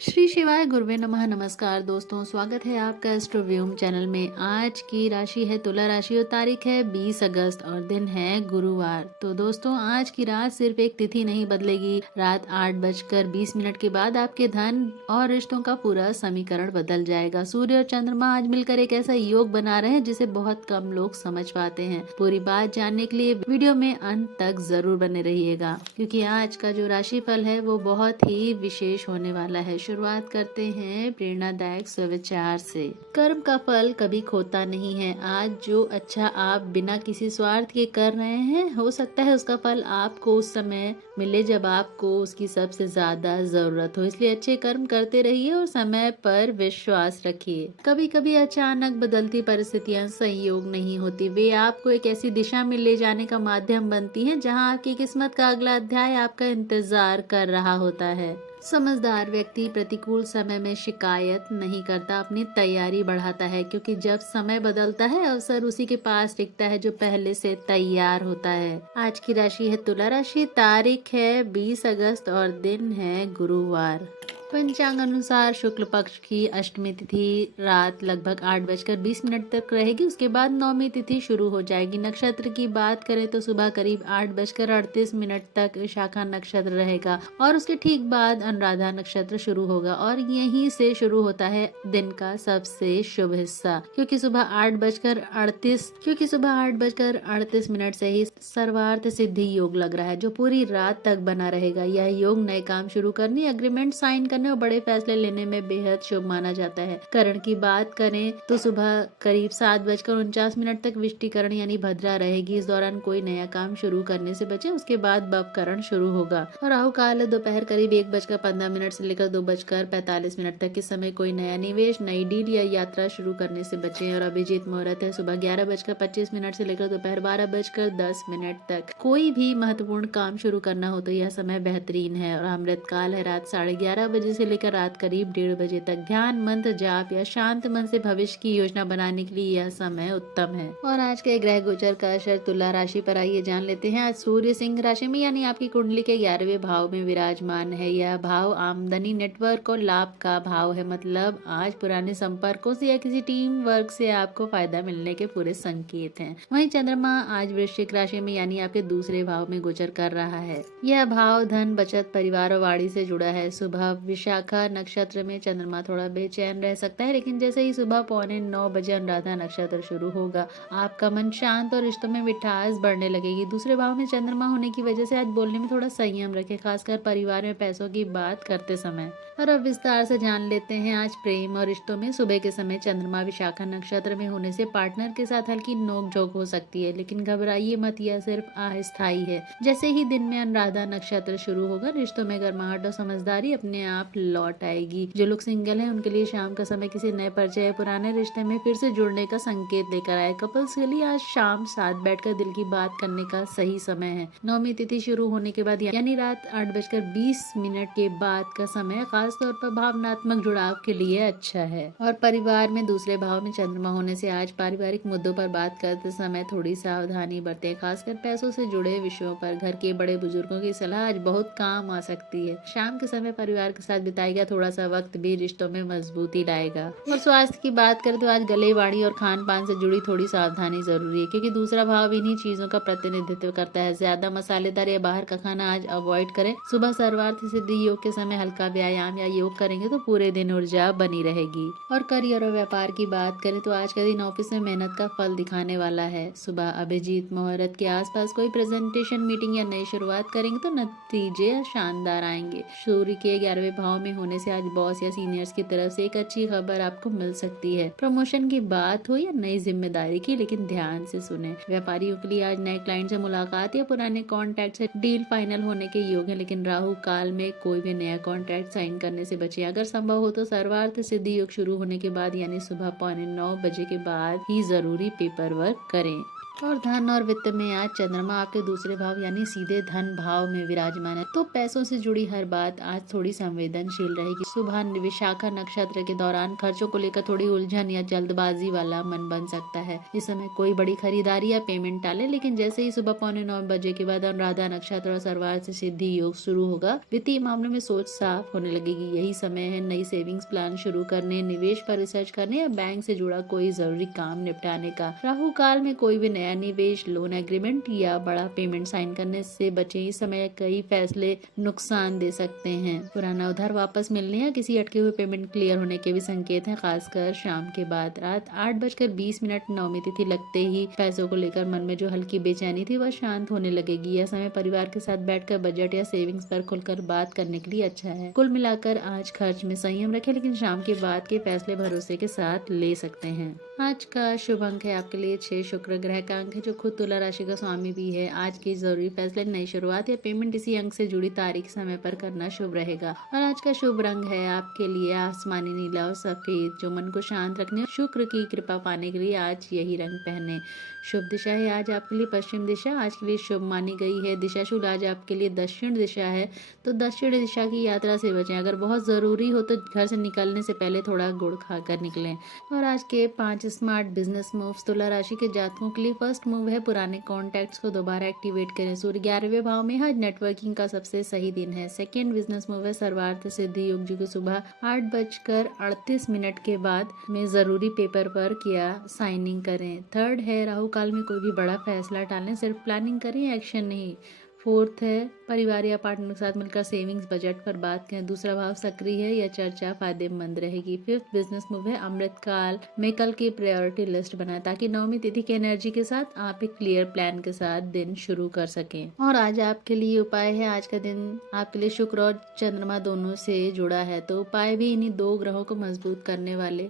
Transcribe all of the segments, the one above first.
श्री शिवाय गुरुवे नमः। नमस्कार दोस्तों, स्वागत है आपका एस्ट्रोव्यूम चैनल में। आज की राशि है तुला राशि और तारीख है 20 अगस्त और दिन है गुरुवार। तो दोस्तों, आज की रात सिर्फ एक तिथि नहीं बदलेगी। रात 8:20 के बाद आपके धन और रिश्तों का पूरा समीकरण बदल जाएगा। सूर्य और चंद्रमा आज मिलकर एक ऐसा योग बना रहे हैं जिसे बहुत कम लोग समझ पाते हैं। पूरी बात जानने के लिए वीडियो में अंत तक जरूर बने रहिएगा, क्योंकि आज का जो राशिफल है वो बहुत ही विशेष होने वाला है। शुरुआत करते हैं प्रेरणादायक सुविचार से। कर्म का फल कभी खोता नहीं है। आज जो अच्छा आप बिना किसी स्वार्थ के कर रहे हैं, हो सकता है उसका फल आपको उस समय मिले जब आपको उसकी सबसे ज्यादा जरूरत हो। इसलिए अच्छे कर्म करते रहिए और समय पर विश्वास रखिए। कभी कभी अचानक बदलती परिस्थितियां संयोग नहीं होती, वे आपको एक ऐसी दिशा में ले जाने का माध्यम बनती हैं जहां आपकी किस्मत का अगला अध्याय आपका इंतजार कर रहा होता है। समझदार व्यक्ति प्रतिकूल समय में शिकायत नहीं करता, अपनी तैयारी बढ़ाता है, क्योंकि जब समय बदलता है अवसर उसी के पास टिकता है जो पहले से तैयार होता है। आज की राशि है तुला राशि, तारीख है 20 अगस्त और दिन है गुरुवार। पंचांग अनुसार शुक्ल पक्ष की अष्टमी तिथि रात लगभग 8:20 तक रहेगी। उसके बाद नौमी तिथि शुरू हो जाएगी। नक्षत्र की बात करें तो सुबह करीब 8:38 तक विशाखा नक्षत्र रहेगा और उसके ठीक बाद अनुराधा नक्षत्र शुरू होगा और यहीं से शुरू होता है दिन का सबसे शुभ हिस्सा, क्योंकि सुबह 8:38 से ही सर्वार्थ सिद्धि योग लग रहा है, जो पूरी रात तक बना रहेगा। यह योग नए काम शुरू करने, एग्रीमेंट साइन करने और बड़े फैसले लेने में बेहद शुभ माना जाता है। करण की बात करें तो सुबह करीब 7:49 तक विष्टिकरण यानी भद्रा रहेगी। इस दौरान कोई नया काम शुरू करने से बचे। उसके बाद बवकरण शुरू होगा और राहु काल दोपहर करीब 1:15 से लेकर 2:45 तक। इस समय कोई नया निवेश, नई डील या यात्रा शुरू करने से बचे। और अभिजीत मुहूर्त है सुबह 11:25 से लेकर दोपहर 12:10 तक। कोई भी महत्वपूर्ण काम शुरू करना हो तो यह समय बेहतरीन है। और अमृत काल है रात 11:30 बजे से लेकर रात करीब 1:30 बजे तक। ध्यान, मंत्र जाप या शांत मन से भविष्य की योजना बनाने के लिए यह समय उत्तम है। और आज के ग्रह गोचर का असर तुला राशि पर आइए जान लेते हैं। आज सूर्य सिंह राशि में यानी आपकी कुंडली के 11वें भाव में विराजमान है। यह भाव आमदनी, नेटवर्क और लाभ का भाव है। मतलब आज पुराने संपर्कों से या किसी टीम वर्क से आपको फायदा मिलने के पूरे संकेत हैं। वहीं चंद्रमा आज वृश्चिक राशि में यानी आपके दूसरे भाव में गोचर कर रहा है। यह भाव धन, बचत, परिवार और वाणी से जुड़ा है। सुबह विशाखा नक्षत्र में चंद्रमा थोड़ा बेचैन रह सकता है, लेकिन जैसे ही सुबह 8:45 बजे अनुराधा नक्षत्र शुरू होगा, आपका मन शांत और रिश्तों में मिठास बढ़ने लगेगी। दूसरे भाव में चंद्रमा होने की वजह से आज बोलने में थोड़ा संयम रखें, खासकर परिवार में पैसों की बात करते समय। और अब विस्तार से जान लेते हैं आज प्रेम और रिश्तों में। सुबह के समय चंद्रमा विशाखा नक्षत्र में होने से पार्टनर के साथ हल्की नोकझोंक हो सकती है, लेकिन घबराइए मत, यह सिर्फ अस्थायी है। जैसे ही दिन में अनुराधा नक्षत्र शुरू होगा, रिश्तों में गर्माहट और समझदारी अपने आप लौट आएगी। जो लोग सिंगल हैं उनके लिए शाम का समय किसी नए परिचय या पुराने रिश्ते में फिर से जुड़ने का संकेत लेकर आए। कपल्स के लिए आज शाम साथ बैठकर दिल की बात करने का सही समय है। नौमी तिथि शुरू होने के बाद यानी रात 8:20 के बाद का समय खासतौर पर भावनात्मक जुड़ाव के लिए अच्छा है। और परिवार में दूसरे भाव में चंद्रमा होने से आज पारिवारिक मुद्दों पर बात करते समय थोड़ी सावधानी बरतें, खासकर पैसों से जुड़े विषयों पर। घर के बड़े बुजुर्गों की सलाह आज बहुत काम आ सकती है। शाम के समय परिवार के साथ बिताएगा थोड़ा सा वक्त भी रिश्तों में मजबूती लाएगा। और स्वास्थ्य की बात करें तो आज गले, वाणी और खान पान से जुड़ी थोड़ी सावधानी जरूरी है, क्योंकि दूसरा भाव इन्हीं चीजों का प्रतिनिधित्व करता है। ज्यादा मसालेदार या बाहर का खाना आज अवॉइड करें। सुबह सर्वार्थ सिद्धि योग के समय हल्का व्यायाम या योग करेंगे तो पूरे दिन ऊर्जा बनी रहेगी। और करियर और व्यापार की बात करें तो आज का दिन ऑफिस में मेहनत का फल दिखाने वाला है। सुबह अभिजीत मुहूर्त के आसपास कोई प्रेजेंटेशन, मीटिंग या नई शुरुआत करेंगे तो नतीजे शानदार आएंगे। सूर्य के 11वें भाव में होने से आज बॉस या सीनियर्स की तरफ से एक अच्छी खबर आपको मिल सकती है। प्रमोशन की बात हो या नई जिम्मेदारी की, लेकिन ध्यान से सुने। व्यापारियों के लिए आज नए क्लाइंट से मुलाकात या पुराने कॉन्टैक्ट से डील फाइनल होने के योग है, लेकिन राहु काल में कोई भी नया कॉन्ट्रैक्ट साइन करने से बचे। अगर संभव हो तो सर्वार्थ सिद्धि योग शुरू होने के बाद यानी सुबह 8:45 बजे के बाद ही जरूरी पेपर वर्क करें। और धन और वित्त में आज चंद्रमा आपके दूसरे भाव यानी सीधे धन भाव में विराजमान है, तो पैसों से जुड़ी हर बात आज थोड़ी संवेदनशील रहेगी। सुबह विशाखा नक्षत्र के दौरान खर्चों को लेकर थोड़ी उलझन या जल्दबाजी वाला मन बन सकता है। इस समय कोई बड़ी खरीदारी या पेमेंट टाले, लेकिन जैसे ही सुबह 8:45 के बाद अनुराधा नक्षत्र और सर्वार्थ से सिद्धि योग शुरू होगा, वित्तीय मामलों में सोच साफ होने लगेगी। यही समय है नई सेविंग्स प्लान शुरू करने, निवेश पर रिसर्च करने या बैंक से जुड़ा कोई जरूरी काम निपटाने का। राहु काल में कोई भी नया निवेश, लोन एग्रीमेंट या बड़ा पेमेंट साइन करने से बचें। इस समय कई फैसले नुकसान दे सकते हैं। पुराना उधार वापस मिलने या किसी अटके हुए पेमेंट क्लियर होने के भी संकेत हैं, खासकर शाम के बाद। रात 8:20 नवमी तिथि लगते ही पैसों को लेकर मन में जो हल्की बेचैनी थी वह शांत होने लगेगी। यह समय परिवार के साथ बैठकर बजट या सेविंग्स पर खुलकर बात करने के लिए अच्छा है। कुल मिलाकर आज खर्च में संयम रखें, लेकिन शाम के बाद के फैसले भरोसे के साथ ले सकते हैं। आज का शुभ अंक है आपके लिए 6। शुक्र ग्रह का अंक है जो खुद तुला राशि का स्वामी भी है। आज की जरूरी फैसले, नई शुरुआत या पेमेंट इसी अंक से जुड़ी तारीख समय पर करना शुभ रहेगा। और आज का शुभ रंग है आपके लिए आसमानी नीला और सफेद, जो मन को शांत रखने और शुक्र की कृपा पाने के लिए आज यही रंग पहने। शुभ दिशा है आज आपके लिए पश्चिम दिशा, आज के लिए शुभ मानी गई है। दिशा शुभ आज आपके लिए दक्षिण दिशा है, तो दक्षिण दिशा की यात्रा से बचें। अगर बहुत जरूरी हो तो घर से निकलने से पहले थोड़ा गुड़ खाकर निकलें। और आज के 5 स्मार्ट बिजनेस मूव्स तुला राशि के जातकों के लिए फर्स्ट मूव है पुराने कॉन्टैक्ट्स को दोबारा एक्टिवेट करें। सूर्य 11वें भाव में आज नेटवर्किंग का सबसे सही दिन है। सेकेंड बिजनेस मूव है सर्वार्थ सिद्धि योग, जो कि सुबह 8:38 के बाद में जरूरी पेपर पर किया साइनिंग करें। थर्ड है राहु काल में कोई भी बड़ा फैसला टालें, सिर्फ प्लानिंग करें, एक्शन नहीं। फोर्थ है परिवार या पार्टनर के साथ मिलकर सेविंग्स बजट पर बात करें। दूसरा भाव सक्रिय है, यह चर्चा फायदेमंद रहेगी। फिफ्थ बिजनेस मूव है अमृत काल में कल की प्रायोरिटी लिस्ट बनाएं, ताकि नवमी तिथि की एनर्जी के साथ आप एक क्लियर प्लान के साथ दिन शुरू कर सकें। और आज आपके लिए उपाय है, आज का दिन आपके लिए शुक्र और चंद्रमा दोनों से जुड़ा है, तो उपाय भी इन्हीं 2 ग्रहों को मजबूत करने वाले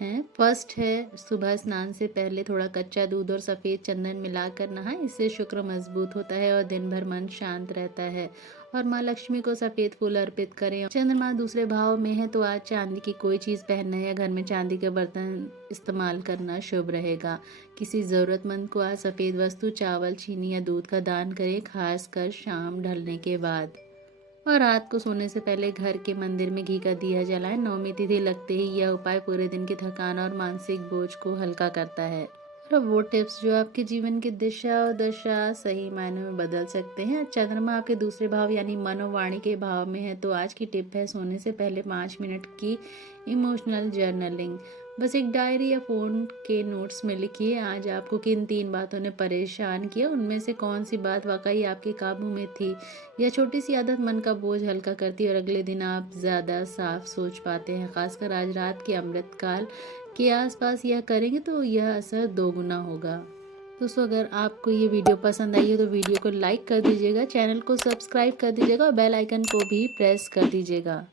हैं। फर्स्ट है सुबह स्नान से पहले थोड़ा कच्चा दूध और सफेद चंदन मिलाकर नहाएं, इससे शुक्र मजबूत होता है और दिन भर मन शांत रहता है। और माँ लक्ष्मी को सफेद फूल अर्पित करें। चंद्रमा दूसरे भाव में है, तो आज चांदी की कोई चीज पहनना या घर में चांदी के बर्तन इस्तेमाल करना शुभ रहेगा। किसी जरूरतमंद को आज सफेद वस्तु, चावल, चीनी या दूध का दान करें, खासकर शाम ढलने के बाद। और रात को सोने से पहले घर के मंदिर में घी का दिया जलाएं। नवमी तिथि लगते ही यह उपाय पूरे दिन की थकान और मानसिक बोझ को हल्का करता है। और वो टिप्स जो आपके जीवन की दिशा और दशा सही मायने में बदल सकते हैं। चंद्रमा आपके दूसरे भाव यानी मन और वाणी के भाव में है, तो आज की टिप है सोने से पहले 5 मिनट की इमोशनल जर्नलिंग। बस एक डायरी या फोन के नोट्स में लिखिए आज आपको किन 3 बातों ने परेशान किया, उनमें से कौन सी बात वाकई आपके काबू में थी। यह छोटी सी आदत मन का बोझ हल्का करती है और अगले दिन आप ज्यादा साफ सोच पाते हैं। खासकर आज रात के अमृत काल के आसपास यह करेंगे तो यह असर 2 गुना होगा। दोस्तों, अगर आपको ये वीडियो पसंद आई है तो वीडियो को लाइक कर दीजिएगा, चैनल को सब्सक्राइब कर दीजिएगा और बेल आइकन को भी प्रेस कर दीजिएगा।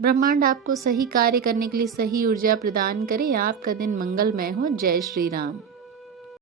ब्रह्मांड आपको सही कार्य करने के लिए सही ऊर्जा प्रदान करे। आपका दिन मंगलमय हो। जय श्री राम।